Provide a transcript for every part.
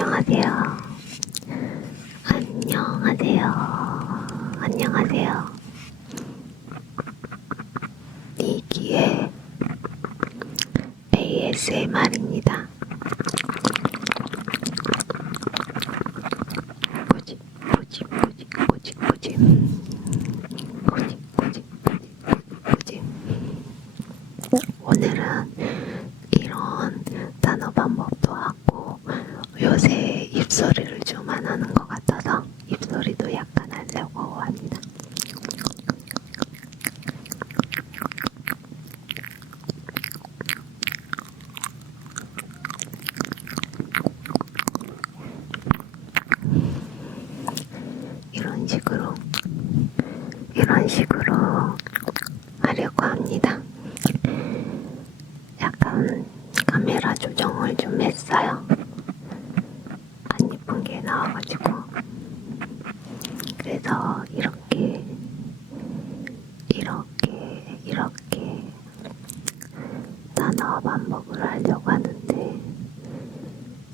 안녕하세요. 안녕하세요. 안녕하세요. 니기의 ASMR입니다. 오늘은 이런 단어 반복도 하고 요새 입소리를 좀 안 하는 것 같아서 입소리도 약간 하려고 합니다. 이런 식으로 하려고 합니다. 약간 카메라 조정을 좀 했어요. 안 예쁜 게 나와가지고. 그래서 이렇게 단어 반복을 하려고 하는데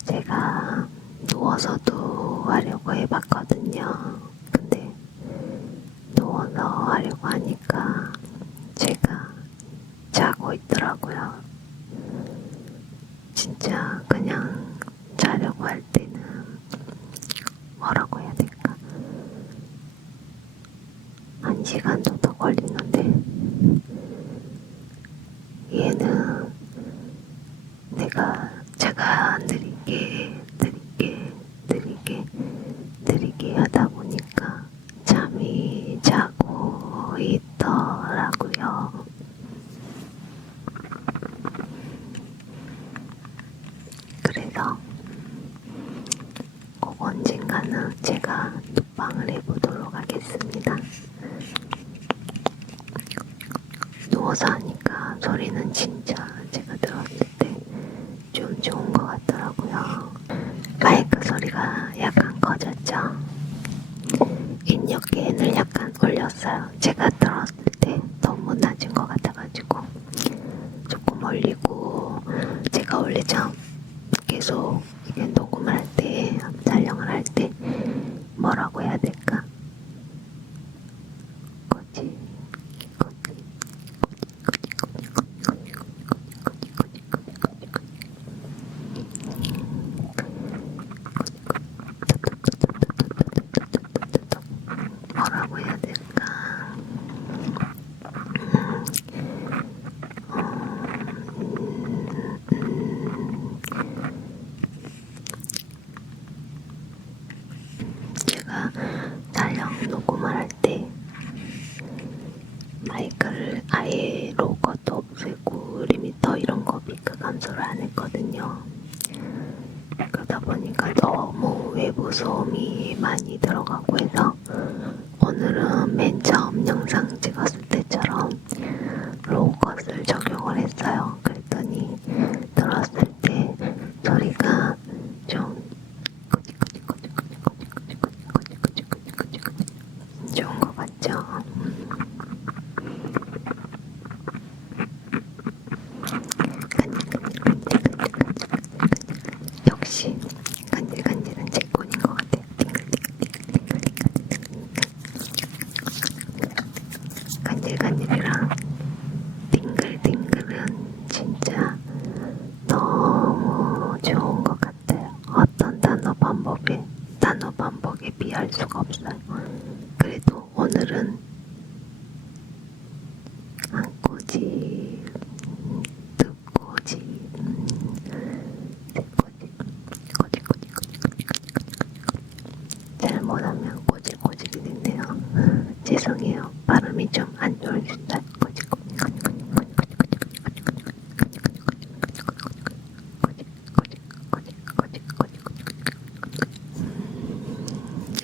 제가 누워서도 하려고 해봤거든요. 근데 누워서 하려고 하니까 제가 자고 있더라고요. 진짜 그냥 자려고 할 때는 뭐라고 해야 될까? 1시간도 더 걸리는데 얘는 제가 느리게 하다 보니까 잠이 자고 있더라고요. 그래서 꼭 언젠가는 제가 눕방을 해보도록 하겠습니다. 누워서 하니까 소리는 진짜 제가 들었을 때 좀 좋은 것 같더라고요. 마이크 소리가 약간 커졌죠? 입력 게인을 약간 올렸어요. 제가 들었을 때 너무 낮은 것 같아가지고 조금 올리고, 제가 원래 참 계속 이게 녹음을 할 때, 촬영을 할 때 뭐라고 해야 될까? 뭐라고 해야 될까? 제가 촬영 녹음을 할 때 마이크를 아예 로고도 없애고 리미터 이런 거 비크 감소를 안 했거든요. 그러다 보니까 너무 외부 소음이 많이 들어가고 해서 오늘은 맨 처음 영상 찍었을 때처럼 로우컷을 적용을 했어요. 그랬더니 들었을 때 소리가 좀 좋은 것 같죠? 역시 간질간질은 제 꾼인 것 같아요. 간질간질이랑 띵글띵글은 진짜 너무 좋은 것 같아요. 어떤 단어 반복에 비할 수가 없어요. 그래도 오늘은 안꼬집, 듣꼬집, 잘못하면 꼬질꼬질이 됐네요. 죄송해요. 발음이 좀 안 좋을 수 있어요.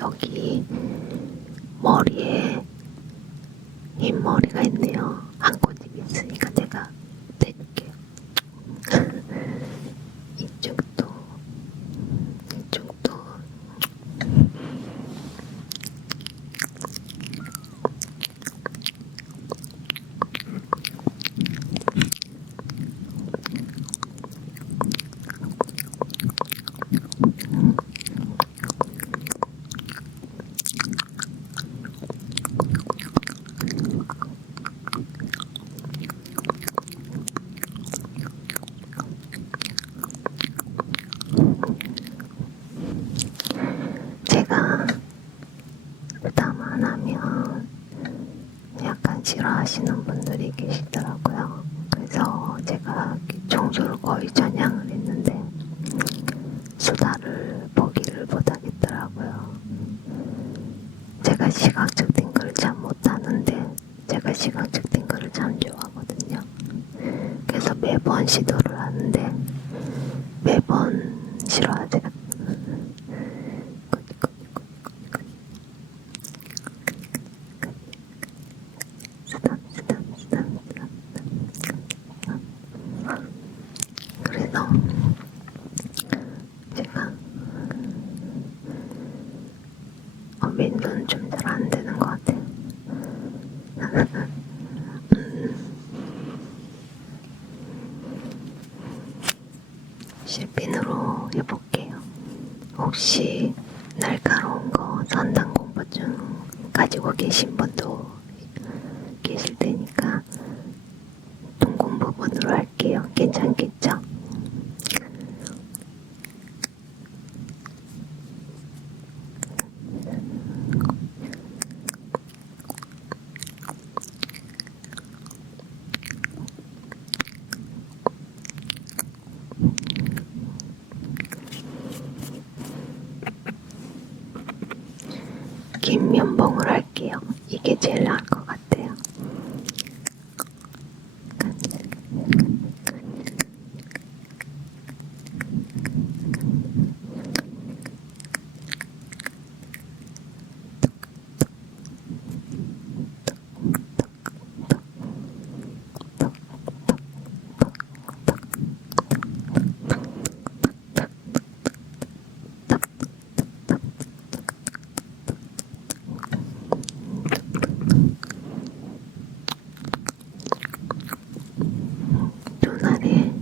여기 머리에 흰머리가 있네요. 안꼬집이 있으니까 제가 대줄게요. 이쪽도 수다를 보기를 못하겠더라고요. 제가 시각적 딩크를 참 못하는데 제가 시각적 딩크를 참 좋아하거든요. 그래서 매번 시도를 하는데 매번 싫어하세요. 그래서 제가 왼손 좀 잘 안 되는 것 같아요. 실핀으로 해볼게요. 혹시 날카로운 거 선당 공포증 가지고 계신 분도 계실 테니까 둥근 부분으로 할게요. 괜찮겠죠? 긴 면봉을 할게요. 이게 제일 나을 것 같아요. 눈알에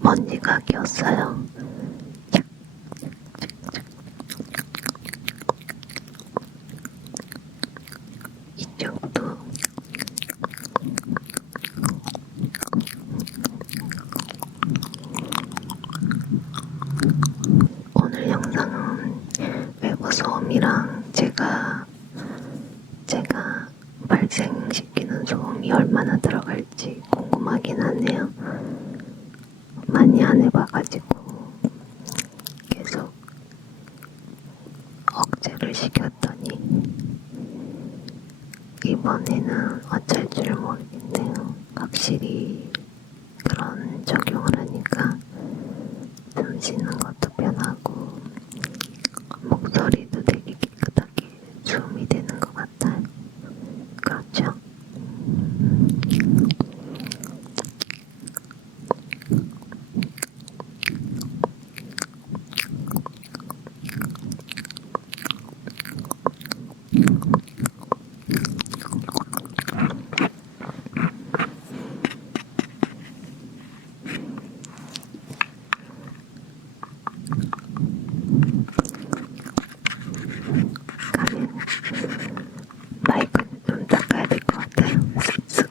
먼지가 꼈어요. 이쪽도 오늘 영상은 외부 소음이랑 제가 발생시키는 소음이 얼마나 들어갈지 궁금하긴 하네요. 많이 안 해봐가지고 계속 억제를 시켰더니 이번에는 어쩔 줄 모르겠네요. 확실히 그런 적용을 하니까 숨 쉬는 것도 편하고 목소리도 되게 깨끗하게 숨이 되는 것 같아요. 그렇죠? 가면 마이크 좀 닦아야 될 것 같아요. 슥슥슥.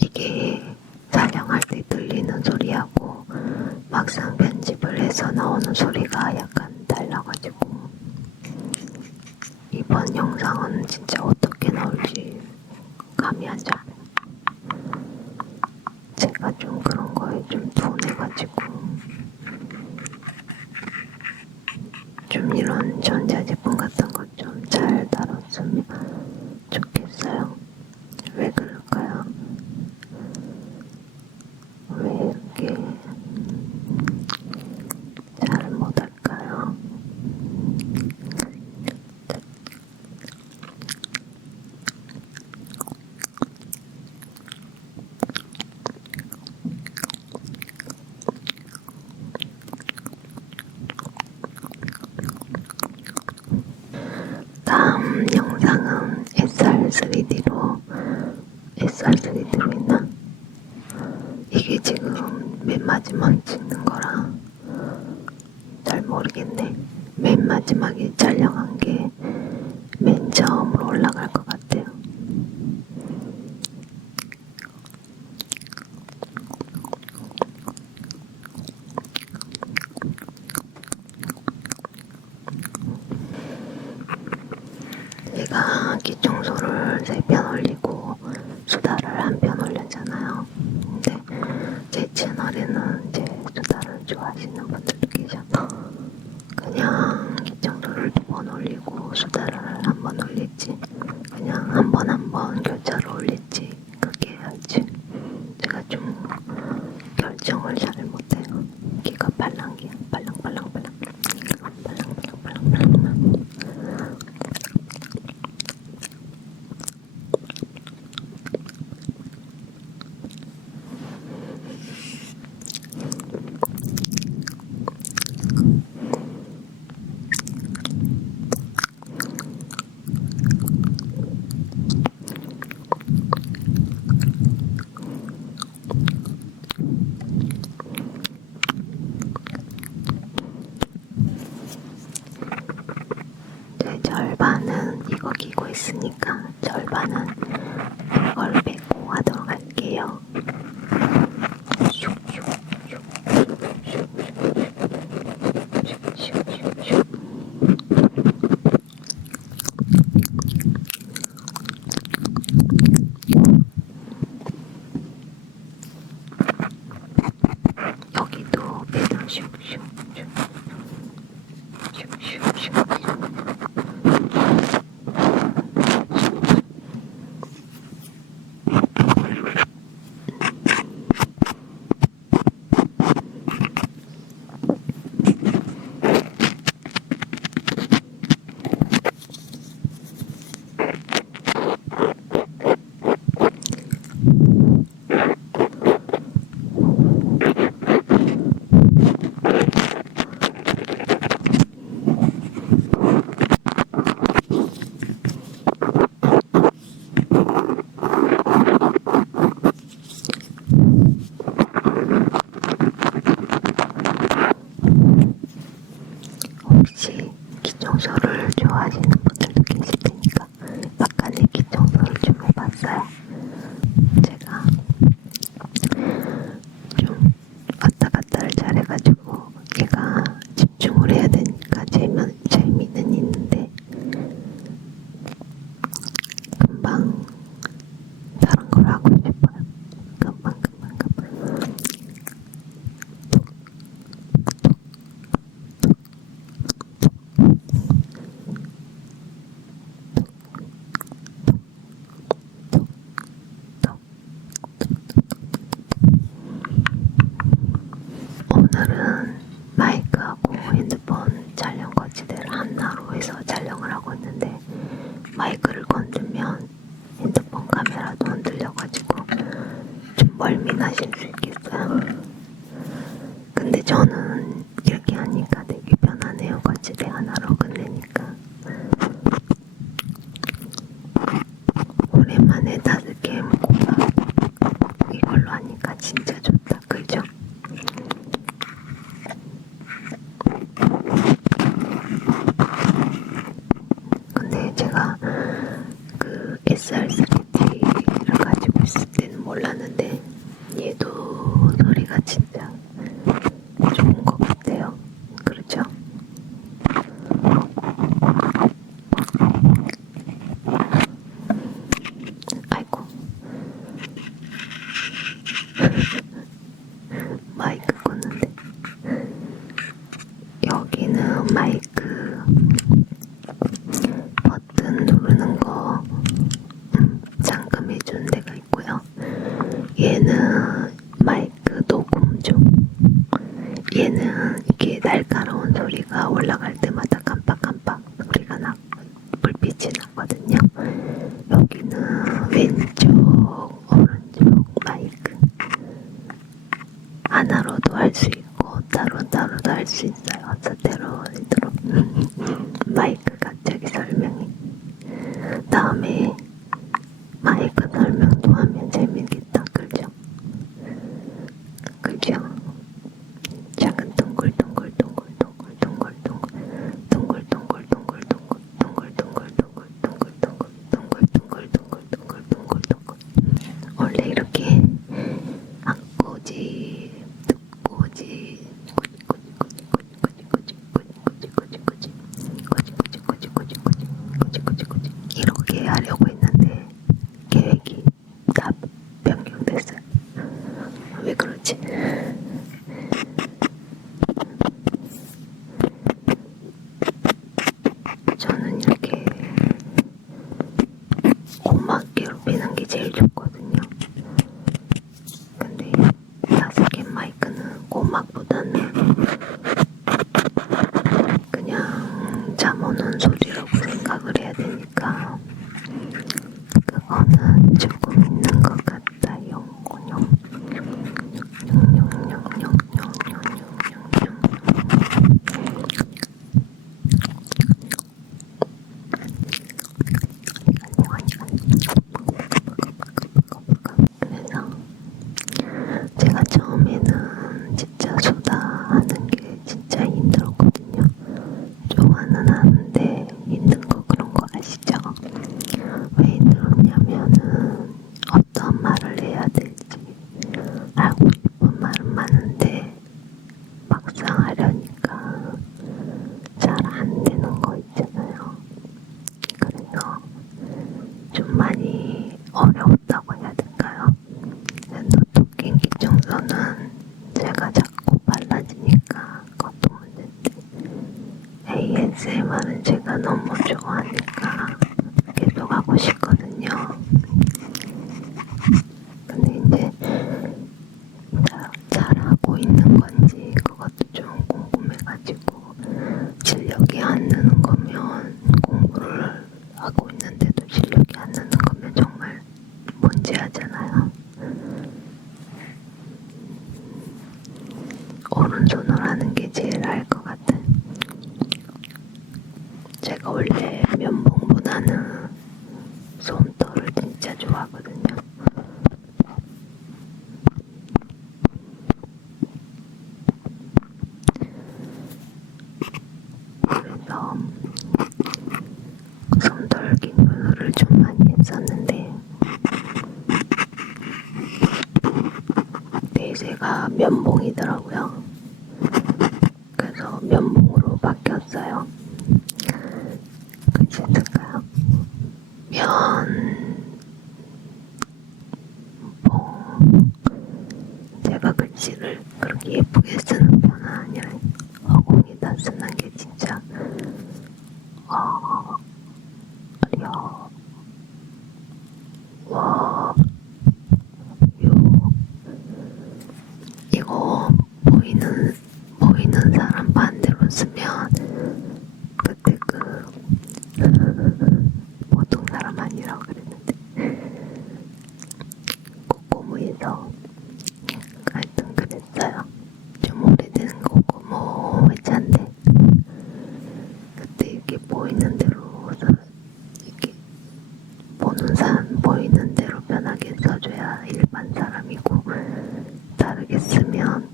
이게 촬영할 때 들리는 소리하고 막상 편집을 해서 나오는 소리가 약간 달라가지고 이번 영상은 진짜 어떻게 나올지 감이 안 잡아요. 제가 좀 그런 거에 좀 둔해가지고 좀 이런 전자제품 같은 거 좀 잘 다뤘으면 좋겠어요. 왜 그럴까요? 왜 이렇게 잘 못할까요? 다음 영상은 SR3D로 했나? 이게 지금 맨 마지막 찍는 거라 잘 모르겠네. 맨 마지막에 촬영한 게 맨 처음으로 올라갈 것 같아요. 3편 올리고 수다를 1편 올렸잖아요. 근데 제 채널에는 제 수다를 좋아하시는 분들도 계셔서 그냥 기청소를 2번 올리고 수다를 1번 올릴지 그냥 한 번 교차로 올릴지 그게 할지 제가 좀 결정을 잘 못해요. 기가 발랑기야. 발랑발랑발랑 발랑발랑발랑발랑. 제 절반은 이거 끼고 있으니까 절반은 이걸 빼고 하도록 할게요. 여기도 빼서 슉슉슉 슉슉슉. 혹시 기청소를 좋아하시는 분들도 계실 테니까 약간의 기청소를 좀 해봤어요. 제가 좀 왔다 갔다를 잘해가지고 얘가 집중을 해야 되니까 재미는 있는데 금방 다른 걸 하고 싶어요. 금방. 오늘은 마이크하고 핸드폰 촬영 거치대를 하나로 해서 촬영을 하고 있는데 마이크를 건들면 핸드폰 카메라도 흔들려가지고 좀 멀미나실 수 있겠어요. 근데 저는 이렇게 하니까 되게 편하네요. 거치대 하나로 끝내니까. 오랜만에 5개 먹고가 이걸로 하니까 진짜 좋다. 그죠? 근데 제가 그 SR3T를 가지고 있을 때는 몰랐는데 얘도 소리가 진짜 좋은 것 같아요. 그렇죠? 아이고 마이크 꽂는데 여기는 마이크 버튼 누르는 거 잠금해주는 데가 있고요. 얘는 마이크 녹음중. 얘는 이게 날카로운 소리가 올라갈 때마다 깜빡깜빡 소리가 나 불빛이 나거든요. 여기는 왼쪽 오른쪽 마이크 하나로도 할 수 있고 따로도 할 수 있어요. 스테로이드로. 마이크 갑자기 설명이 다음에 마이크 설명도 하면 재밌겠다. 그죠? 작은 원래 이렇게 한 꼬지 두 꼬지 꼬지 거는 그냥 잠 오는 소리라고 생각을 해야 되니까 그거는 조금 있는 것 같아요. 그래서 제가 처음에는 진짜 수다하는 게 진짜 힘들었거든요. 좋아는 하는데 힘든 거 그런 거 아시죠? 왜 힘들었냐면은 어떤 말을 해야 될지 알고 싶은 말은 많은데 막상 하려니까 잘 안 되는 거 있잖아요. 그래서 좀 많이 어려웠다고 해야 될까요? 노트북 기청소는 제가 자꾸 빨라지니까 그것도 문제인데 ASMR은 제가 너무 좋아하니까 계속 하고 싶거든요. 근데 이제 잘하고 있는 건지 그것도 좀 궁금해가지고 실력이 안 느는 거면 공부를 하고 있는데도 실력이 안 느는 거면 정말 문제하잖아요. 오른손으로 하는 게 제일 나을 것 같아요. 제가 원래 면봉보다는 솜털을 진짜 좋아하거든요. 그래서 솜털 기술을 좀 많이 했었는데 대세가 면봉이더라고요. 그래서 면봉으로 바뀌었어요. 글씨 쓸까요? 면봉. 제가 글씨를 그렇게 예쁘게 쓰는 편은 아니라 허공에다 쓰는 게 진짜 어려 워 요. 이거 보이는 사람 반대로 쓰면 그때 보통 사람 아니라고 그랬는데 코코무에서 하여튼 그랬어요. 좀 오래된 코코무 회차인데 그때 이렇게 보이는 대로 이렇게 보는 사람 보이는 대로 편하게 써줘야 일반 사람이고 다르게 쓰면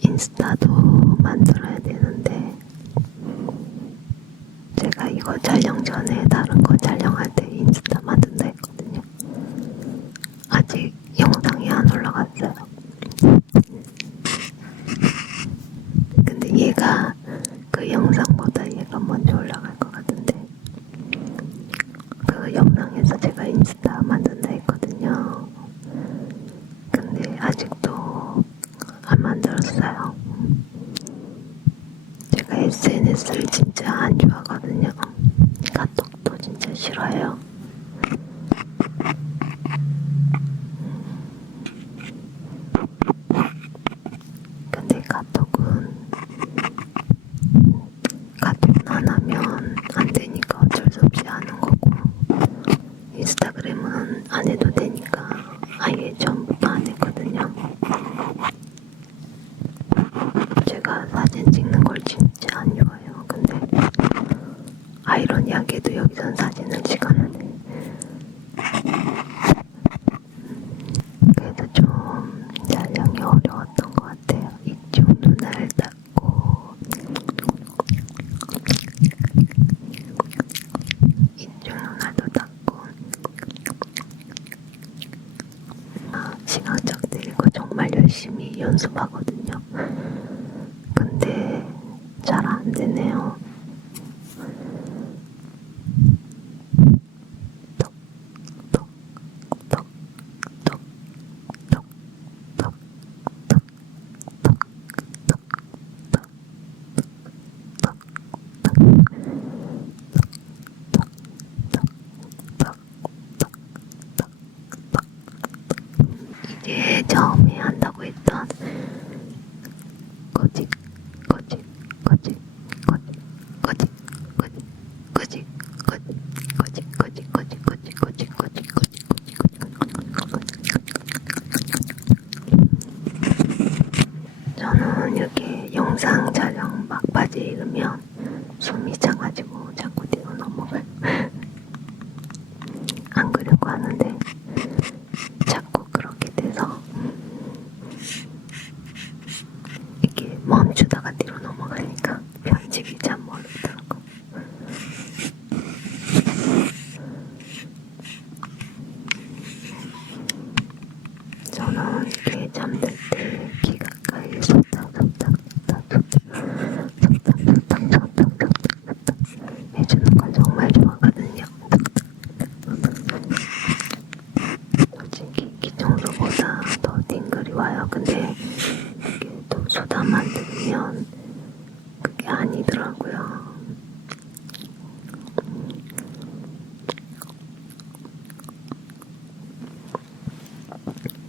인스타도 만들어야 되는데 제가 이거 촬영 전에 다른 거 촬영할 때 인스타 만든다 했거든요. 아직 영상이 안 올라갔어요. 근데 얘가 그 영상보다 얘가 먼저 올라갈 것 같은데 그 영상에서 제가 인스타 만든다 했거든요. 근데 아직도 안 만들었어요. 제가 SNS를 진짜 안 좋아하거든요. 카톡도 진짜 싫어해요. 근데 카톡은 안 하면 안 되니까 어쩔 수 없이 하는 거고 인스타그램은 안 해도 되니까 아예 처음부터 안 했거든요. 제가 사진 찍는 걸 진짜 안 좋아해요. 근데 아이러니하게도 여기선 사진을 찍어야 돼. 그래도 좀 촬영이 어려웠던 것 같아요. 이쪽 눈알 닦고 이쪽 눈알도 닦고 시각장애인이 이거 정말 열심히 연습하거든요. 근데 잘 안 되네요. 숨이 차가지고 자꾸 뒤로 넘어가요. 안 그려고 하는데 자꾸 그렇게 돼서 이게 멈추다가 뒤로 넘어가니까 편집이 참 어렵더라고요. 저는 이렇게 잠들 때 귀 가까이 속닥속닥 해주는 걸 정말 좋아하거든요. 솔직히 귀청소보다 더 띵글이 와요. 근데 이게 또 수다만 들으면 그게 아니더라고요.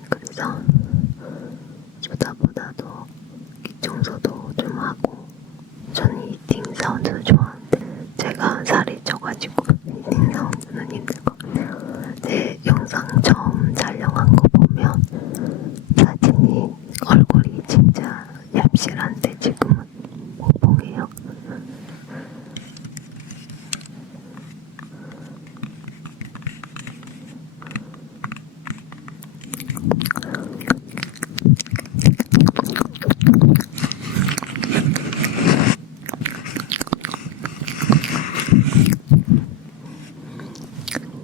그래서 수다보다도 귀청소도 좀 하고, 저는 이팅 사운드를 좋아하는데 제가 살이 쪄가지고 이팅 사운드는 힘들 것 같아요. 제 영상 처음 촬영한 거 보면 사진이 얼굴이 진짜 얍실한데 지금은 멍멍해요.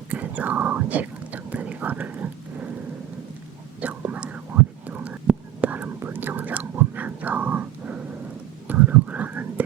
그래서 시각장들 이거를 정말 오랫동안 다른 분 영상 보면서 노력을 하는데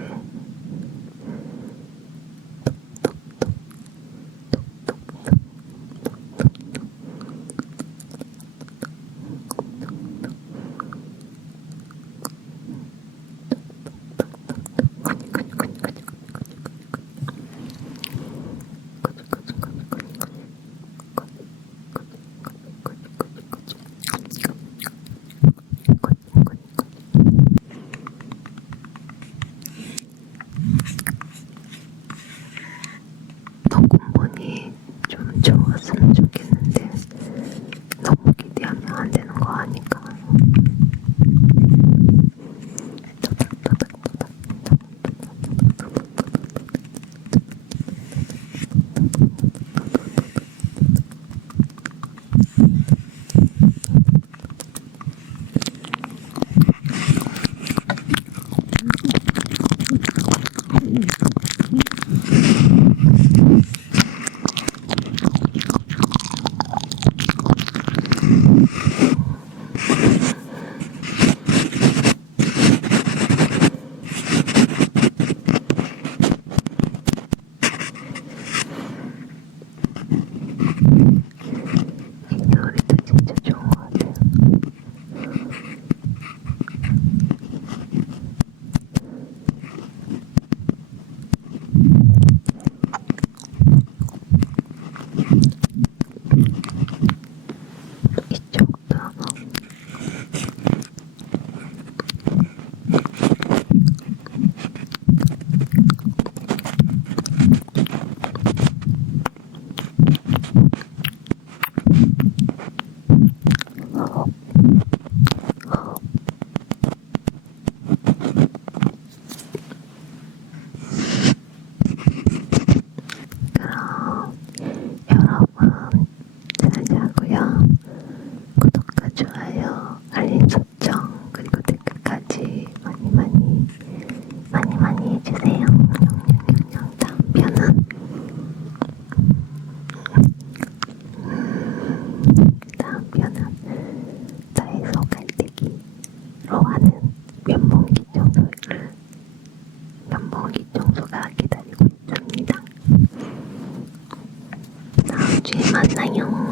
녹음본이 좀 좋았으면 좋겠는데 너무 기대하면 안 되는 거 아니까. 이 노래도 진짜 좋은 것 같아요. 이쪽도 그럼 여러분 잘 자고요. 구독과 좋아요, 알림 설정, 그리고 댓글까지 많이 해주세요. 영영영영. 다음 편은 다이소 갈대기로 하는 면봉기 청소가 기다리고 있습니다. 다음 주에 만나요.